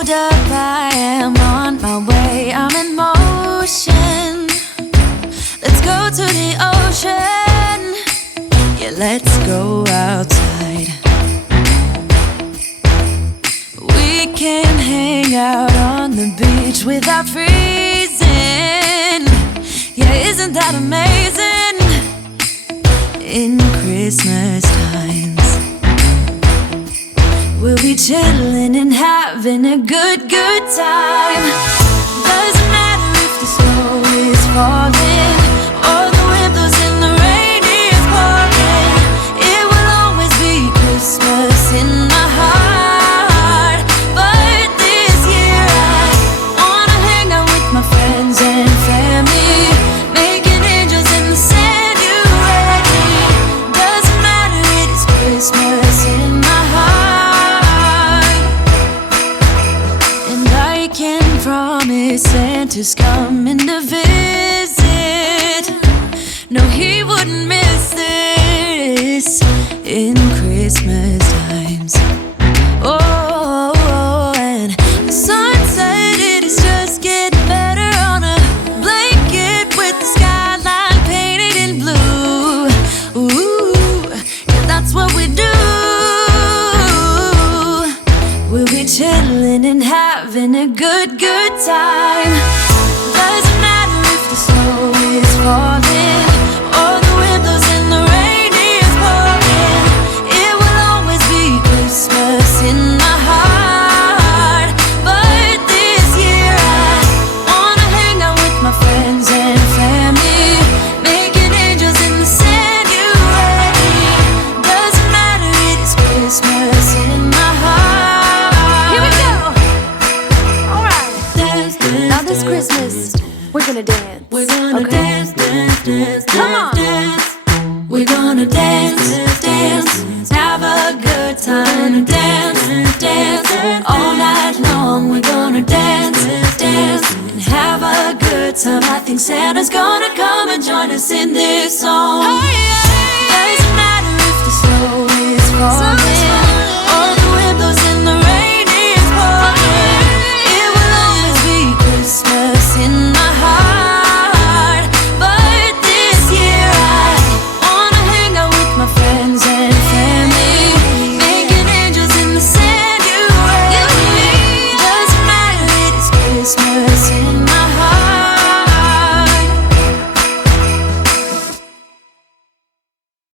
Hold up, I am on my way, I'm in motion. Let's go to the ocean. Yeah, let's go outside. We can hang out on the beach without freezing. Yeah, isn't that amazing? In Christmas times, we'll be chilling and having a good time. Doesn't matter if the snow is falling or the wind blows and the rain is pouring. It will always be Christmas in my heart. But this year I wanna hang out with my friends and family, making angels in the sand. You ready? Doesn't matter, it is Christmas in my heart. And I can promise Santa's coming to visit. No, he wouldn't miss this in Christmas times. Oh, and the sun said it is just getting better on a blanket with the skyline painted in blue. Ooh, yeah, that's what we do. We'll be chilling and having a good time. Doesn't matter if the snow is falling or the wind blows and the rain is pouring. It will always be Christmas in my heart. But this year I wanna hang out with my friends and family, making angels in the sand. You ready? Doesn't matter, it is Christmas in my heart. Here we go. All right. Now this Christmas, we're gonna dance. We're gonna dance, dance, dance, Come on. dance. We're gonna dance, dance, have a good time. Dance, dance, all night long. We're gonna dance, dance, and have a good time. I think Santa's gonna come and join us in this song. Hey, hey. Doesn't matter if the snow is falling